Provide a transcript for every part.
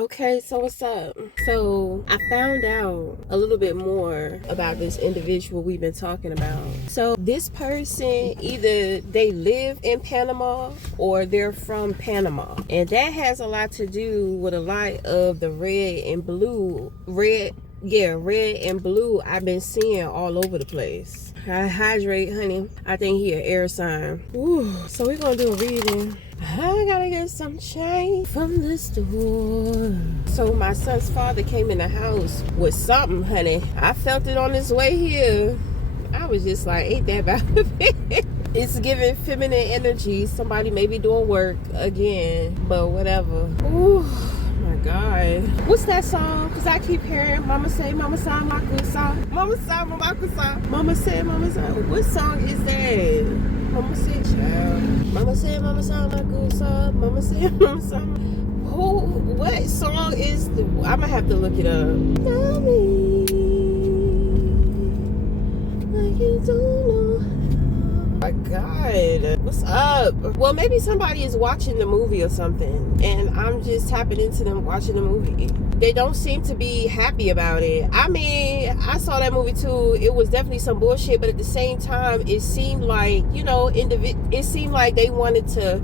Okay, so what's up? So I found out a little bit more about this individual we've been talking about. So this person, either they live in Panama or they're from Panama. And that has a lot to do with a lot of the red and blue I've been seeing all over the place. Hydrate, honey. I think he an air sign. Ooh, so we're gonna do a reading. I gotta get some change from the store. So my son's father came in the house with something, honey. I felt it on his way here. I was just like, ain't that about it? It's giving feminine energy. Somebody may be doing work again, but whatever. Ooh. My God. What's that song? Because I keep hearing Mama say, Mama say, Mama say, Mama say, Mama say, Mama say. What song is that? Mama say, child. Mama say, Mama say, Mama say, Mama say. Who? What song is the? I'm gonna have to look it up. Tell me like you don't know. My God, what's up? Well, maybe somebody is watching the movie or something and I'm just tapping into them watching the movie. They don't seem to be happy about it. I mean, I saw that movie too. It was definitely some bullshit, but at the same time it seemed like, you know, it seemed like they wanted to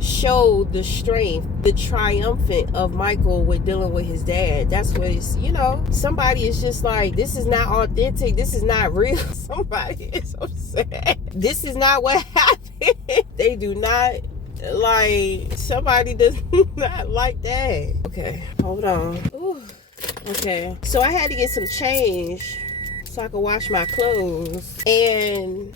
show the strength, the triumphant of Michael with dealing with his dad. That's what it's, you know, somebody is just like, this is not authentic, this is not real. Somebody is upset. This is not what happened. They do not like, somebody does not like that. Okay, hold on. Ooh. Okay, so I had to get some change so I could wash my clothes. And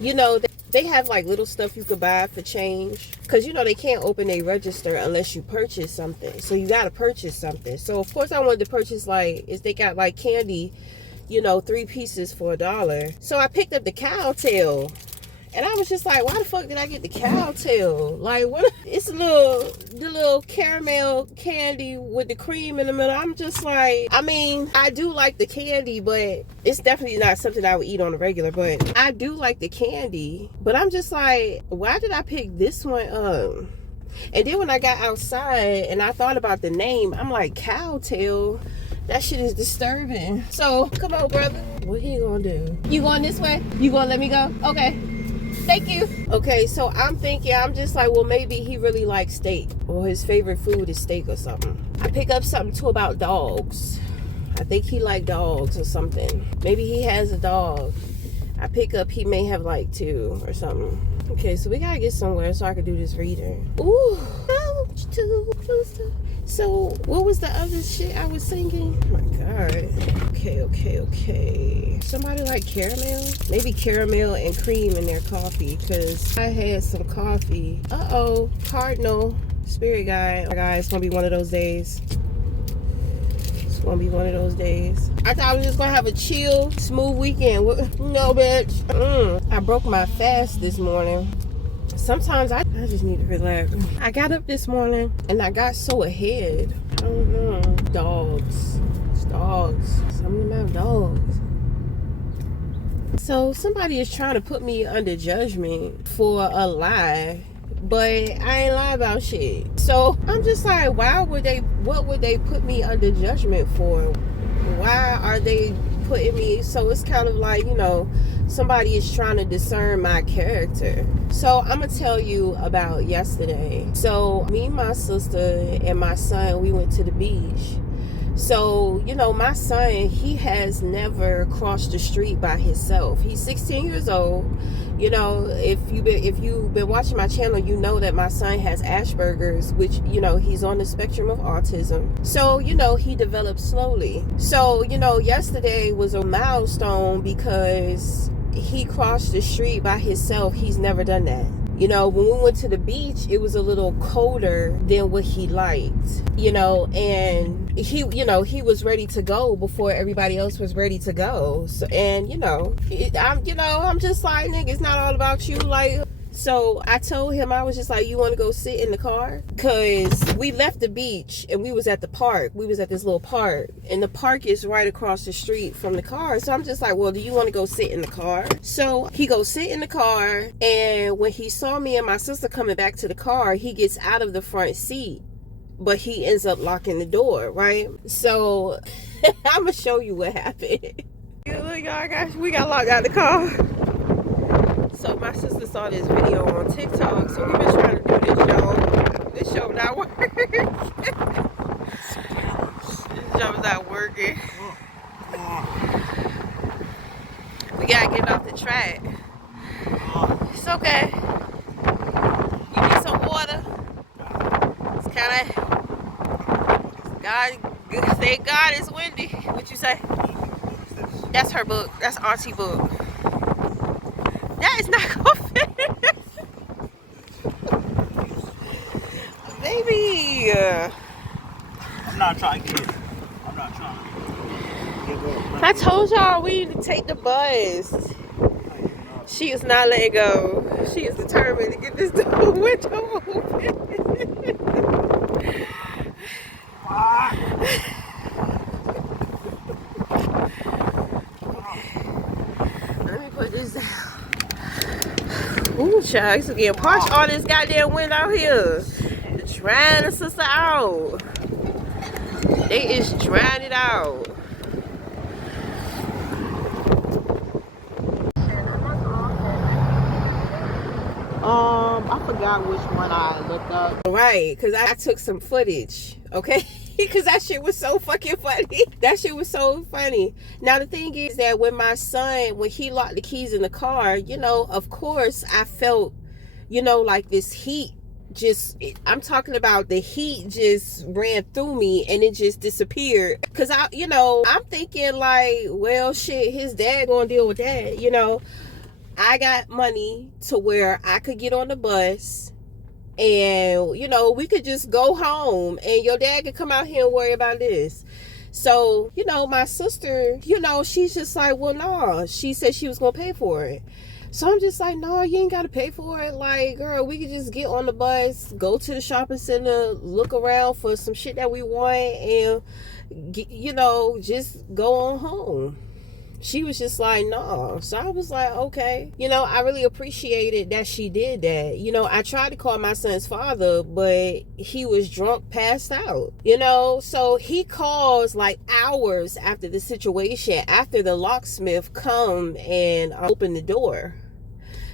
you know, they have like little stuff you could buy for change, because you know they can't open a register unless you purchase something. So you got to purchase something. So of course I wanted to purchase, like, is they got like candy, you know, 3 pieces for $1. So I picked up the cow-tail. And I was just like, why the fuck did I get the cow-tail? Like, what? It's the little caramel candy with the cream in the middle. I'm just like, I mean, I do like the candy, but it's definitely not something I would eat on a regular. But I do like the candy. But I'm just like, why did I pick this one up? And then when I got outside and I thought about the name, I'm like, cow-tail? That shit is disturbing. So, come on, brother. What he gonna do? You going this way? You gonna let me go? Okay. Thank you. Okay, so I'm thinking, I'm just like, well, maybe he really likes steak, or his favorite food is steak or something. I pick up something too about dogs. I think he like dogs or something. Maybe he has a dog. I pick up, he may have like 2 or something. Okay, so we gotta get somewhere so I can do this reading. Ooh, ouch, too close to. So what was the other shit I was singing? Oh my God. Okay. Somebody like caramel? Maybe caramel and cream in their coffee, because I had some coffee. Uh-oh, Cardinal, Spirit Guide. Guys, it's gonna be one of those days. It's gonna be one of those days. I thought I was just gonna have a chill, smooth weekend. No, bitch. I broke my fast this morning. Sometimes I just need to relax. I got up this morning and I got so ahead. I don't know. Dogs. It's dogs. Something about dogs. So somebody is trying to put me under judgment for a lie, but I ain't lie about shit. So I'm just like, what would they put me under judgment for? Why are they putting me? So it's kind of like, you know, somebody is trying to discern my character. So I'm gonna tell you about yesterday. So me and my sister and my son, we went to the beach. So, you know, my son, he has never crossed the street by himself. He's 16 years old. You know, if you've been watching my channel, you know that my son has Asperger's, which, you know, he's on the spectrum of autism. So, you know, he developed slowly. So, you know, yesterday was a milestone because he crossed the street by himself. He's never done that. You know, when we went to the beach, it was a little colder than what he liked, you know, and he, you know, he was ready to go before everybody else was ready to go. So, and, you know, I'm just like, nigga, it's not all about you. Like, so I told him, I was just like, you want to go sit in the car? Because we left the beach and we was at the park. We was at this little park, and the park is right across the street from the car. So I'm just like, well, do you want to go sit in the car? So he goes sit in the car, and when he saw me and my sister coming back to the car, he gets out of the front seat but he ends up locking the door, right? So I'm gonna show you what happened. Look, y'all, guys, we got locked out the car. So my sister saw this video on TikTok, so we've been trying to do this, y'all. This show not working. This show's not working. We gotta get off the track. It's okay. You need some water? It's kinda, thank God it's windy. What you say? That's her book. That's Auntie book. That is not gonna fit. Baby. I'm not trying to get it. I'm not trying to get it. I told y'all we need to take the bus. She is not letting go. She is determined to get this door window open. Let me put this down. Ooh, child, it's getting parched all this goddamn wind out here. They're trying the sister out. They is drying it out. I forgot which one I looked up. Right, because I took some footage, okay? Because that shit was so fucking funny. That shit was so funny. Now, the thing is that when my son, when he locked the keys in the car, you know, of course, I felt, you know, like this heat I'm talking about the heat just ran through me and it just disappeared. Because I'm thinking like, well, shit, his dad gonna deal with that, you know. I got money to where I could get on the bus and, you know, we could just go home and your dad could come out here and worry about this. So, you know, my sister, you know, she's just like, well, no. She said she was going to pay for it. So I'm just like, no, you ain't got to pay for it. Like, girl, we could just get on the bus, go to the shopping center, look around for some shit that we want and, you know, just go on home. She was just like, no. So I was like, okay. You know, I really appreciated that she did that. You know, I tried to call my son's father, but he was drunk, passed out. You know, so he calls like hours after the situation, after the locksmith come and open the door.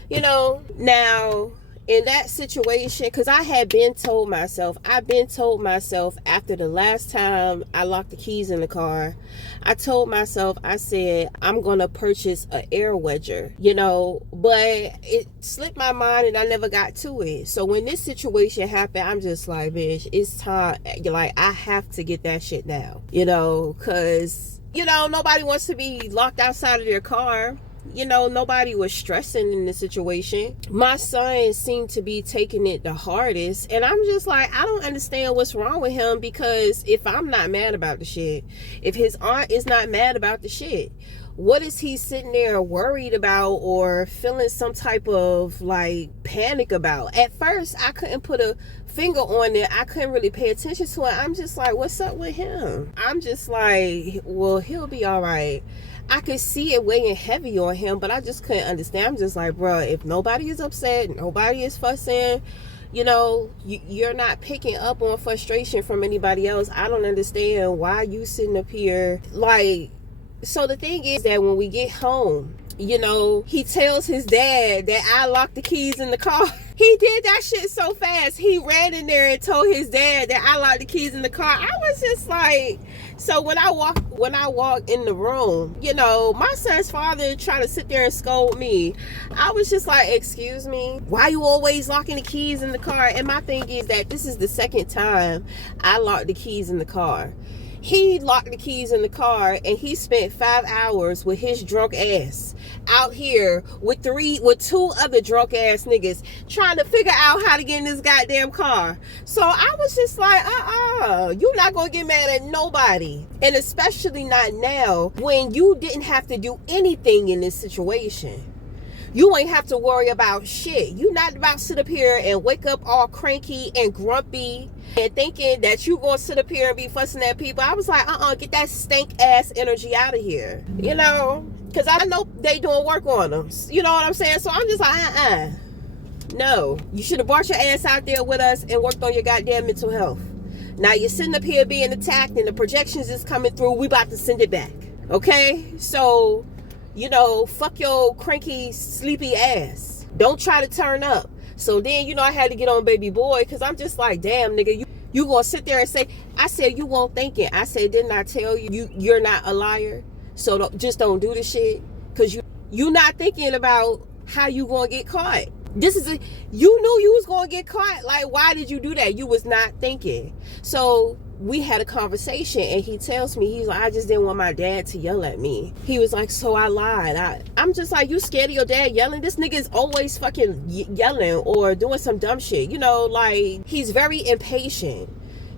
You know, now in that situation, because I've been told myself after the last time I locked the keys in the car, I told myself, I said, I'm going to purchase an air wedger, you know, but it slipped my mind and I never got to it. So when this situation happened, I'm just like, bitch, it's time. Like, I have to get that shit now, you know, because, you know, nobody wants to be locked outside of their car. You know, nobody was stressing in the situation. My son seemed to be taking it the hardest. And I'm just like, I don't understand what's wrong with him, because if I'm not mad about the shit, if his aunt is not mad about the shit, what is he sitting there worried about or feeling some type of like panic about? At first, I couldn't put a finger on it. I couldn't really pay attention to it. I'm just like, what's up with him? I'm just like, well, he'll be all right. I could see it weighing heavy on him, but I just couldn't understand. I'm just like, bro, if nobody is upset, nobody is fussing, you know, you're not picking up on frustration from anybody else. I don't understand why you sitting up here. Like, so the thing is that when we get home, you know, he tells his dad that I locked the keys in the car. He did that shit so fast. He ran in there and told his dad that I locked the keys in the car. I was just like, so when I walked in the room, you know, my son's father tried to sit there and scold me. I was just like, excuse me, why you always locking the keys in the car? And my thing is that this is the second time I locked the keys in the car. He locked the keys in the car and he spent 5 hours with his drunk ass out here with two other drunk ass niggas trying to figure out how to get in this goddamn car. So I was just like, you're not gonna get mad at nobody, and especially not now when you didn't have to do anything in this situation. You ain't have to worry about shit. You not about to sit up here and wake up all cranky and grumpy and thinking that you gonna sit up here and be fussing at people. I was like, get that stank ass energy out of here. You know, because I know they doing work on them. You know what I'm saying? So I'm just like, no. You should have brought your ass out there with us and worked on your goddamn mental health. Now you're sitting up here being attacked and the projections is coming through. We about to send it back. Okay? So, fuck your cranky, sleepy ass. Don't try to turn up. So then, I had to get on baby boy because I'm just like, damn, nigga, you gonna sit there and say, I said, you won't think it. I said, didn't I tell you you're not a liar? So just don't do the shit because you not thinking about how you gonna get caught. You knew you was gonna get caught. Like, why did you do that? You was not thinking. So we had a conversation and he tells me, he's like, I just didn't want my dad to yell at me. He was like, so I lied. I'm just like, you scared of your dad yelling? This nigga is always fucking yelling or doing some dumb shit. Like, he's very impatient.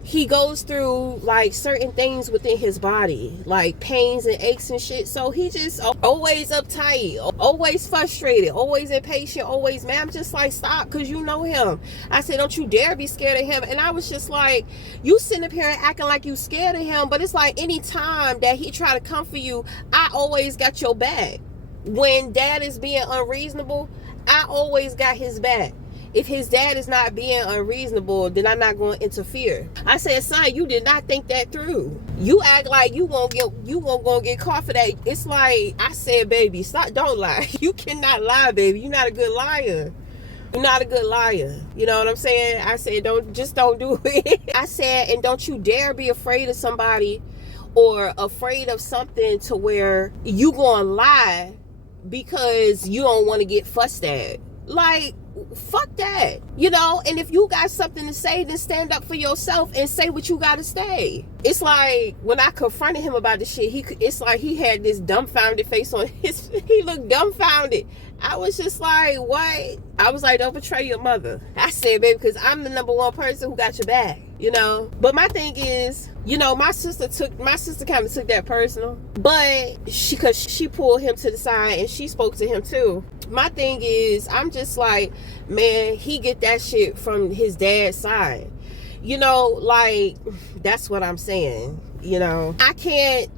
He goes through like certain things within his body, like pains and aches and shit. So he just always uptight, always frustrated, always impatient, always mad. I'm just like, stop, because you know him. I said, don't you dare be scared of him. And I was just like, you sitting up here and acting like you scared of him. But it's like any time that he try to come for you, I always got your back. When dad is being unreasonable, I always got his back. If his dad is not being unreasonable, then I'm not going to interfere. I said, son, you did not think that through. You act like you won't get caught for that. It's like, I said, baby, stop, don't lie. You cannot lie, baby. You're not a good liar. You're not a good liar. You know what I'm saying? I said, don't do it. I said, and don't you dare be afraid of somebody or afraid of something to where you gonna lie because you don't want to get fussed at. Like, fuck that, and if you got something to say, then stand up for yourself and say what you gotta say. It's like when I confronted him about the shit, it's like he had this dumbfounded face on he looked dumbfounded. I was just like, what? I was like, don't betray your mother. I said, baby, because I'm the number one person who got your back, But my thing is, my sister kind of took that personal, but because she pulled him to the side and she spoke to him too. My thing is, I'm just like, man, he get that shit from his dad's side. Like, that's what I'm saying. I can't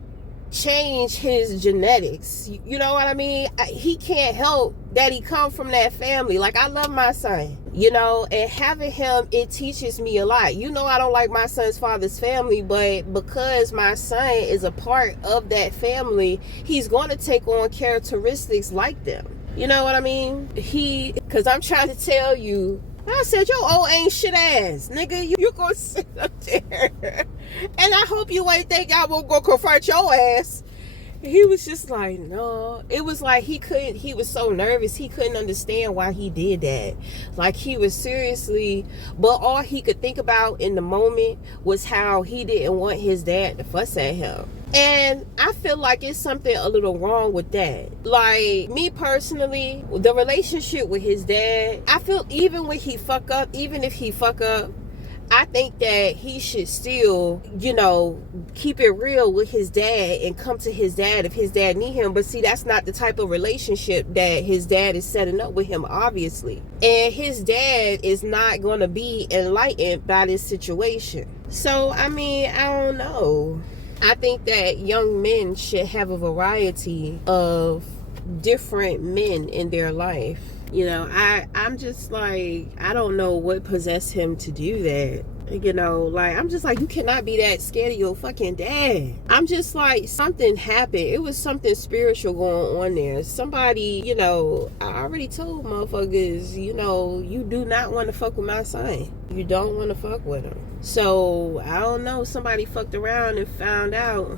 change his genetics. You know what I mean? He can't help that he come from that family. Like, I love my son, and having him, it teaches me a lot. I don't like my son's father's family, but because my son is a part of that family, he's going to take on characteristics like them. You know what I mean? Because I'm trying to tell you, I said, your old ain't shit ass, nigga. You gonna sit up there. And I hope you ain't think I won't go confront your ass. He was just like, no. It was like he was so nervous. He couldn't understand why he did that. Like, he was seriously, but all he could think about in the moment was how he didn't want his dad to fuss at him. And I feel like it's something a little wrong with that. Like, me personally, the relationship with his dad, I feel even if he fuck up, I think that he should still, keep it real with his dad and come to his dad if his dad need him. But see, that's not the type of relationship that his dad is setting up with him, obviously. And his dad is not going to be enlightened by this situation. So, I mean, I don't know. I think that young men should have a variety of different men in their life. I'm just like, I don't know what possessed him to do that. I'm just like, you cannot be that scared of your fucking dad. I'm just like, something happened. It was something spiritual going on there. Somebody, I already told motherfuckers, you do not want to fuck with my son. You don't want to fuck with him. So, I don't know. Somebody fucked around and found out.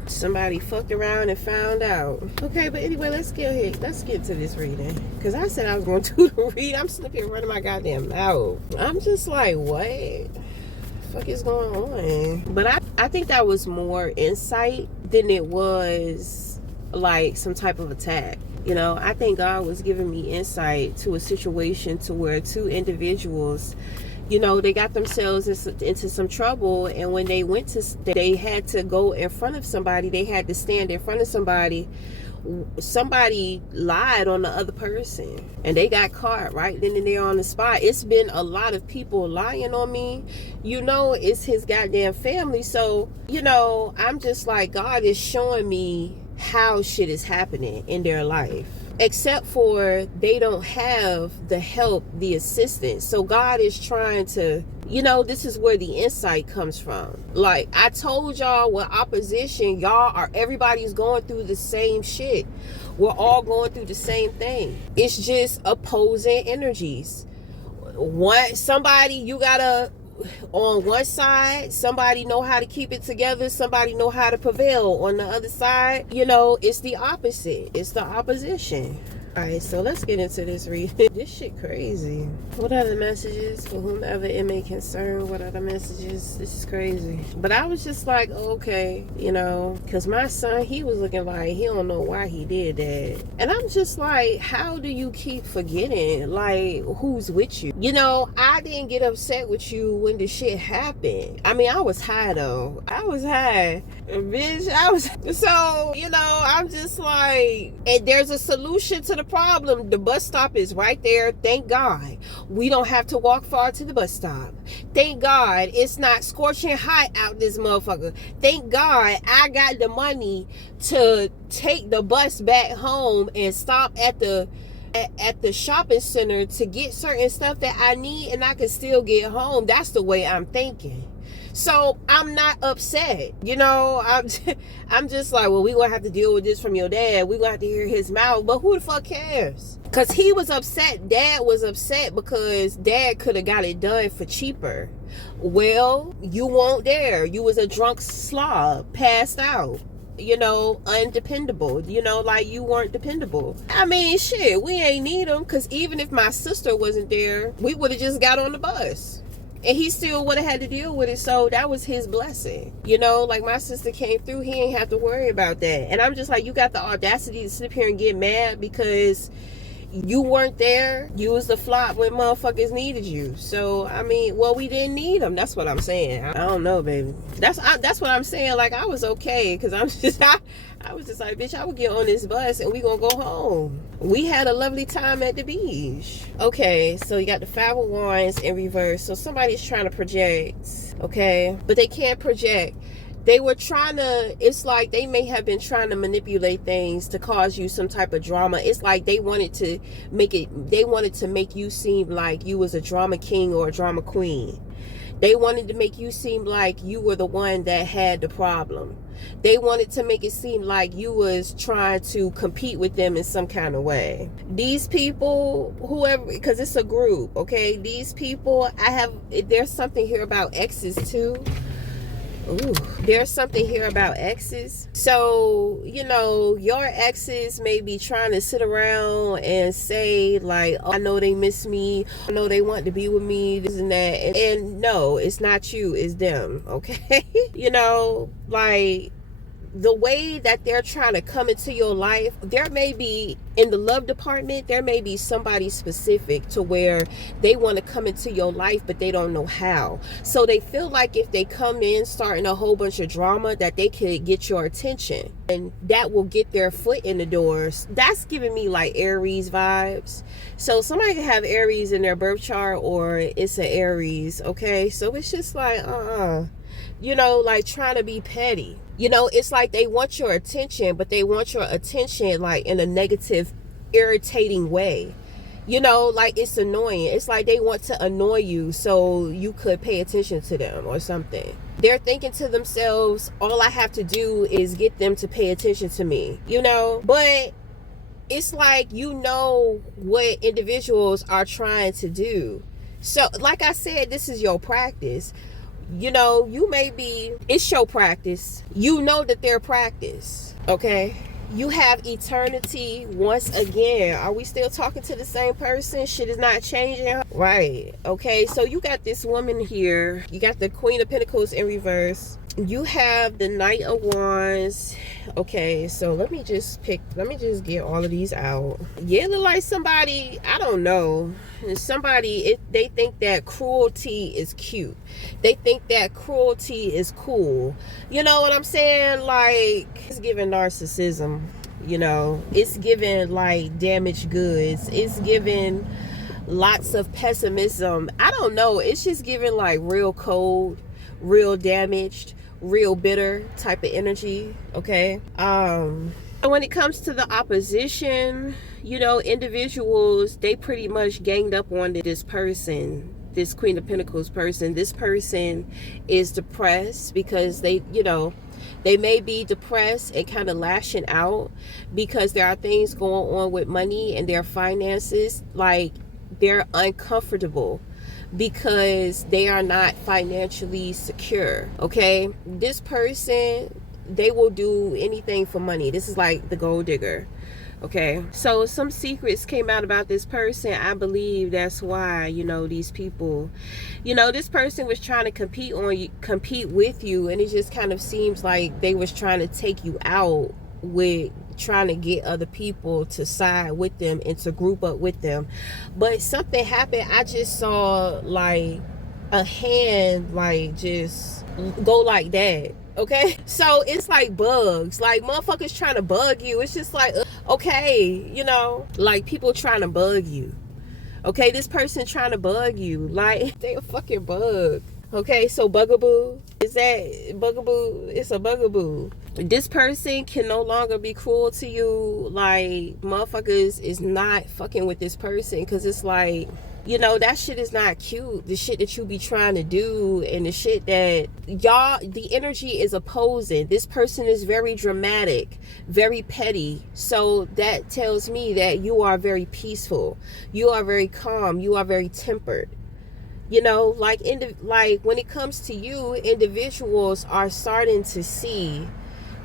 Okay, but anyway, let's get to this reading. Because I said I was going to do the read. I'm sitting here running my goddamn mouth. I'm just like, what the fuck is going on? But I think that was more insight than it was like some type of attack. I think God was giving me insight to a situation to where two individuals, they got themselves into some trouble, and when they had to go in front of somebody, they had to stand in front of somebody lied on the other person, and they got caught right then and there on the spot. It's been a lot of people lying on me. It's his goddamn family. So, I'm just like, God is showing me how shit is happening in their life. Except for they don't have the help, the assistance. So God is trying to, You know, this is where the insight comes from. Like I told y'all, with opposition, y'all are, everybody's going through the same shit. We're all going through the same thing. It's just opposing energies. Somebody, you gotta, on one side, somebody know how to keep it together, somebody know how to prevail. On the other side, you know, it's the opposite. It's the opposition. Alright, so let's get into this reading. This shit crazy. What are the messages for whomever it may concern? What are the messages? This is crazy. But I was just like, okay, you know, because my son, he was looking like he don't know why he did that. And I'm just like, how do you keep forgetting, like, who's with you? You know, I didn't get upset with you when the shit happened. I mean, I was high though. I was high. Bitch, I was. So, you know, I'm just like, and there's a solution to the problem. The bus stop is right there. Thank God we don't have to walk far to the bus stop. Thank God it's not scorching hot out this motherfucker. Thank God I got the money to take the bus back home and stop at the shopping center to get certain stuff that I need, and I can still get home. That's the way I'm thinking. So I'm not upset, you know. I'm just like, well, we gonna have to deal with this from your dad. We gonna have to hear his mouth, but who the fuck cares? Because he was upset. Dad was upset because dad could have got it done for cheaper. Well, you weren't there. You was a drunk slob, passed out, you know, undependable, you know, like you weren't dependable. I mean, shit, we ain't need him, because even if my sister wasn't there, we would have just got on the bus. And he still would have had to deal with it. So that was his blessing. You know, like my sister came through, he ain't have to worry about that. And I'm just like, you got the audacity to sit up here and get mad because you weren't there. You was the flop when motherfuckers needed you. So, I mean, well, we didn't need them. That's what I'm saying. I don't know, baby. That's what I'm saying. Like, I was okay, because I was just like, bitch, I would get on this bus and we gonna go home. We had a lovely time at the beach. Okay, so you got the Five of Wands in reverse. So somebody's trying to project, okay? But they can't project. They were trying to, it's like they may have been trying to manipulate things to cause you some type of drama. It's like they wanted to make you seem like you was a drama king or a drama queen. They wanted to make you seem like you were the one that had the problem. They wanted to make it seem like you was trying to compete with them in some kind of way. These people, whoever, because it's a group, okay? These people, there's something here about exes too. Ooh, there's something here about exes. So, you know, your exes may be trying to sit around and say like, oh, I know they miss me, I know they want to be with me, this and that. And no, it's not you, it's them, okay? You know, like, the way that they're trying to come into your life, there may be, in the love department, there may be somebody specific to where they want to come into your life, but they don't know how. So they feel like if they come in starting a whole bunch of drama, that they could get your attention, and that will get their foot in the doors. That's giving me like Aries vibes. So somebody can have Aries in their birth chart, or it's an Aries, okay? So it's just like, you know, like trying to be petty. You know, it's like they want your attention, but they want your attention like in a negative, irritating way. You know, like it's annoying. It's like they want to annoy you so you could pay attention to them or something. They're thinking to themselves, all I have to do is get them to pay attention to me, you know? But it's like, you know what individuals are trying to do. So, like I said, this is your practice. You know, you may be, it's your practice. You know that they're practice, okay? You have eternity once again. Are we still talking to the same person? Shit is not changing. Right, okay? So you got this woman here. You got the Queen of Pentacles in reverse. You have the Knight of Wands. Okay, so let me just get all of these out. Yeah, look like somebody, I don't know. Somebody, they think that cruelty is cute. They think that cruelty is cool. You know what I'm saying? Like, it's giving narcissism. You know, it's giving like damaged goods. It's giving lots of pessimism. I don't know. It's just giving like real cold, real damaged, real bitter type of energy, okay? When it comes to the opposition, you know, individuals, they pretty much ganged up on this person. this Queen of Pentacles person. This person is depressed because they, you know, they may be depressed and kind of lashing out because there are things going on with money and their finances. Like, they're uncomfortable because they are not financially secure. Okay, this person, they will do anything for money. This is like the gold digger. Okay, so some secrets came out about this person. I believe that's why, you know, these people, you know, this person was trying to compete with you, and it just kind of seems like they was trying to take you out with trying to get other people to side with them and to group up with them. But something happened. I just saw like a hand like just go like that. Okay, so it's like bugs, like motherfuckers trying to bug you. It's just like, okay, you know, like people trying to bug you. Okay, this person trying to bug you, like they a fucking bug. Okay, so bugaboo, is that bugaboo? It's a bugaboo. This person can no longer be cruel to you. Like, motherfuckers is not fucking with this person because it's like, you know, that shit is not cute. The shit that you be trying to do and the shit that y'all, the energy is opposing. This person is very dramatic, very petty. So that tells me that you are very peaceful. You are very calm. You are very tempered. You know, like when it comes to you, individuals are starting to see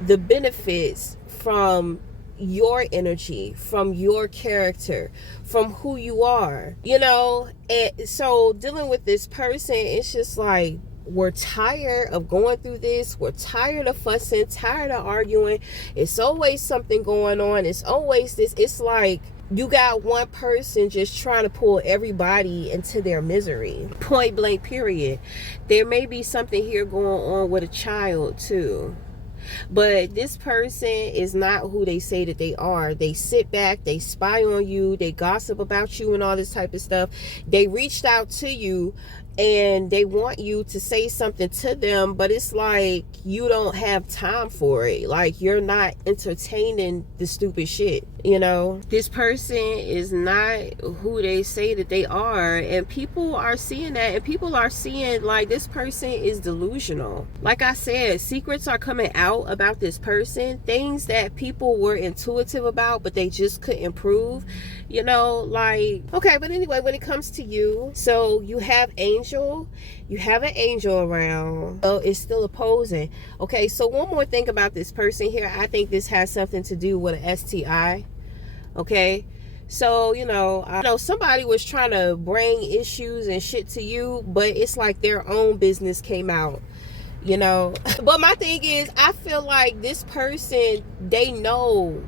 the benefits from your energy, from your character, from who you are, you know. And so dealing with this person, it's just like, we're tired of going through this. We're tired of fussing, tired of arguing. It's always something going on. It's always this. It's like you got one person just trying to pull everybody into their misery. Point blank, period. There may be something here going on with a child too. But this person is not who they say that they are. They sit back, they spy on you, they gossip about you and all this type of stuff. They reached out to you and they want you to say something to them, but it's like you don't have time for it. Like, you're not entertaining the stupid shit, you know. This person is not who they say that they are, and people are seeing that, and people are seeing like this person is delusional. Like I said, secrets are coming out about this person, things that people were intuitive about but they just couldn't prove, you know. Like, okay, but anyway, when it comes to you, so you have you have an angel around, so it's still opposing. Okay, so one more thing about this person here. I think this has something to do with an STI. Okay, so you know somebody was trying to bring issues and shit to you, but it's like their own business came out, you know. But my thing is, I feel like this person, they know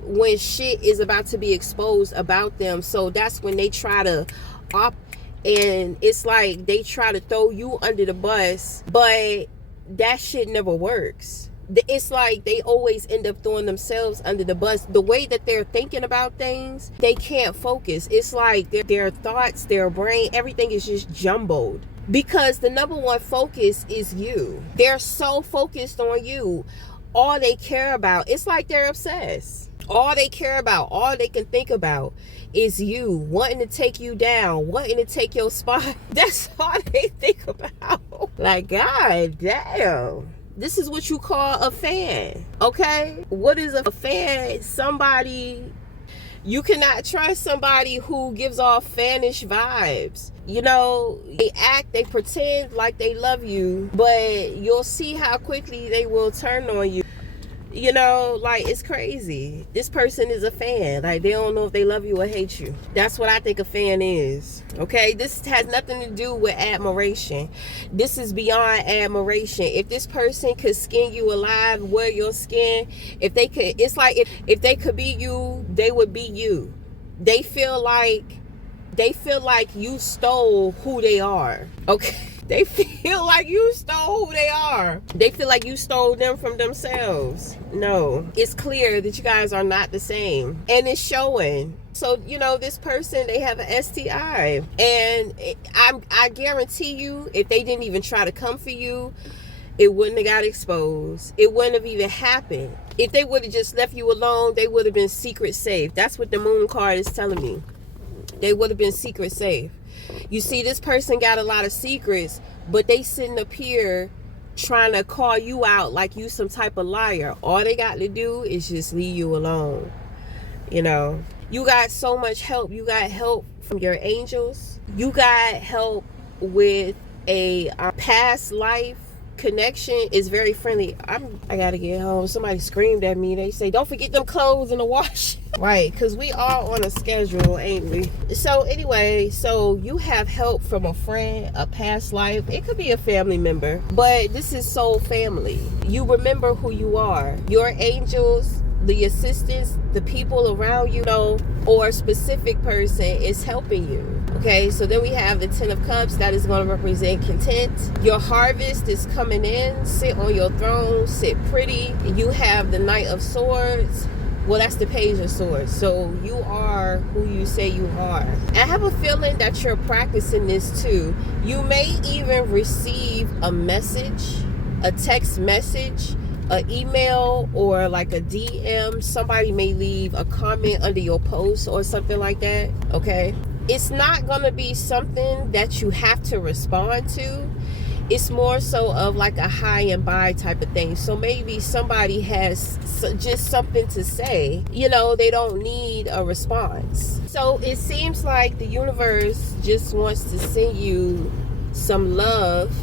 when shit is about to be exposed about them, so that's when they try to and it's like they try to throw you under the bus, but that shit never works. It's like they always end up throwing themselves under the bus. The way that they're thinking about things, they can't focus. It's like their thoughts, their brain, everything is just jumbled. Because the number one focus is you. They're so focused on you. All they care about, it's like they're obsessed. All they care about, all they can think about is you, wanting to take you down, wanting to take your spot. That's all they think about. Like, god damn. This is what you call a fan, okay? What is a fan? Somebody, you cannot trust somebody who gives off fanish vibes. You know, they pretend like they love you, but you'll see how quickly they will turn on you. You know, like, it's crazy. This person is a fan. Like, they don't know if they love you or hate you. That's what I think a fan is. Okay? This has nothing to do with admiration. This is beyond admiration. If this person could skin you alive, wear your skin, if they could, it's like if they could be you, they would be you. They feel like you stole who they are. Okay? They feel like you stole who they are. They feel like you stole them from themselves. No, it's clear that you guys are not the same, and it's showing. So, you know, this person, they have an STI, and I guarantee you, if they didn't even try to come for you, it wouldn't have got exposed. It wouldn't have even happened. If they would have just left you alone, they would have been secret safe. That's what the moon card is telling me. They would have been secret safe. You see, this person got a lot of secrets, but they sitting up here trying to call you out like you some type of liar. All they got to do is just leave you alone. You know, you got so much help. You got help from your angels. You got help with a past life connection. Is very friendly. I gotta get home. Somebody screamed at me. They say, don't forget them clothes in the wash. Right, because we all on a schedule, ain't we? So anyway, so you have help from a friend, a past life. It could be a family member, but this is soul family. You remember who you are. Your angels, the assistants, the people around you, or a specific person is helping you. Okay, so then we have the 10 of Cups. That is going to represent content. Your harvest is coming in. Sit on your throne. Sit pretty. You have the Knight of Swords. Well, that's the Page of Swords. So you are who you say you are. I have a feeling that you're practicing this too. You may even receive a message, a text message, an email, or like a DM. Somebody may leave a comment under your post or something like that. Okay, it's not gonna be something that you have to respond to. It's more so of like a high and by type of thing. So maybe somebody has just something to say, they don't need a response. So it seems like the universe just wants to send you some love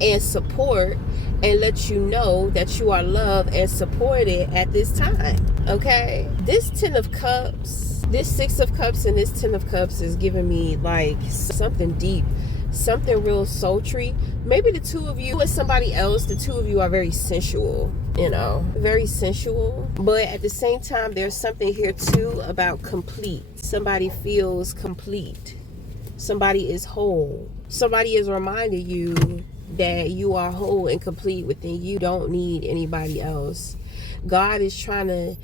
and support and let you know that you are loved and supported at this time. Okay, this 10 of Cups, this 6 of Cups, and this 10 of Cups is giving me like something deep, something real sultry. Maybe the two of you and somebody else, the two of you are very sensual, very sensual. But at the same time, there's something here too about complete. Somebody feels complete. Somebody is whole. Somebody is reminding you that you are whole and complete within. You don't need anybody else. God is trying to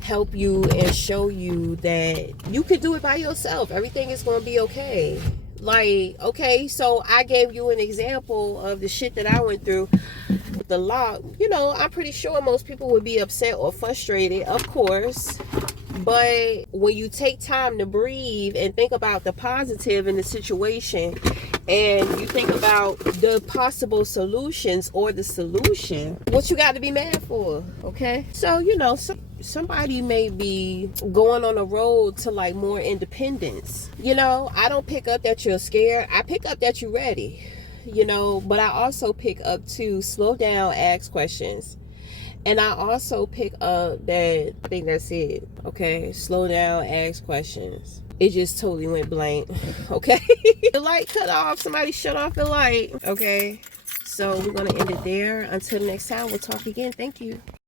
help you and show you that you can do it by yourself. Everything is going to be okay. Like, okay, so I gave you an example of the shit that I went through with the lock. I'm pretty sure most people would be upset or frustrated, of course. But when you take time to breathe and think about the positive in the situation, and you think about the possible solutions or the solution, what you got to be mad for, okay? So, somebody may be going on a road to like more independence. I don't pick up that you're scared. I pick up that you're ready, but I also pick up to slow down, ask questions. And I also pick up that, I think that's it, okay? Slow down, ask questions. It just totally went blank, okay? The light cut off. Somebody shut off the light, okay? So we're going to end it there. Until next time, we'll talk again. Thank you.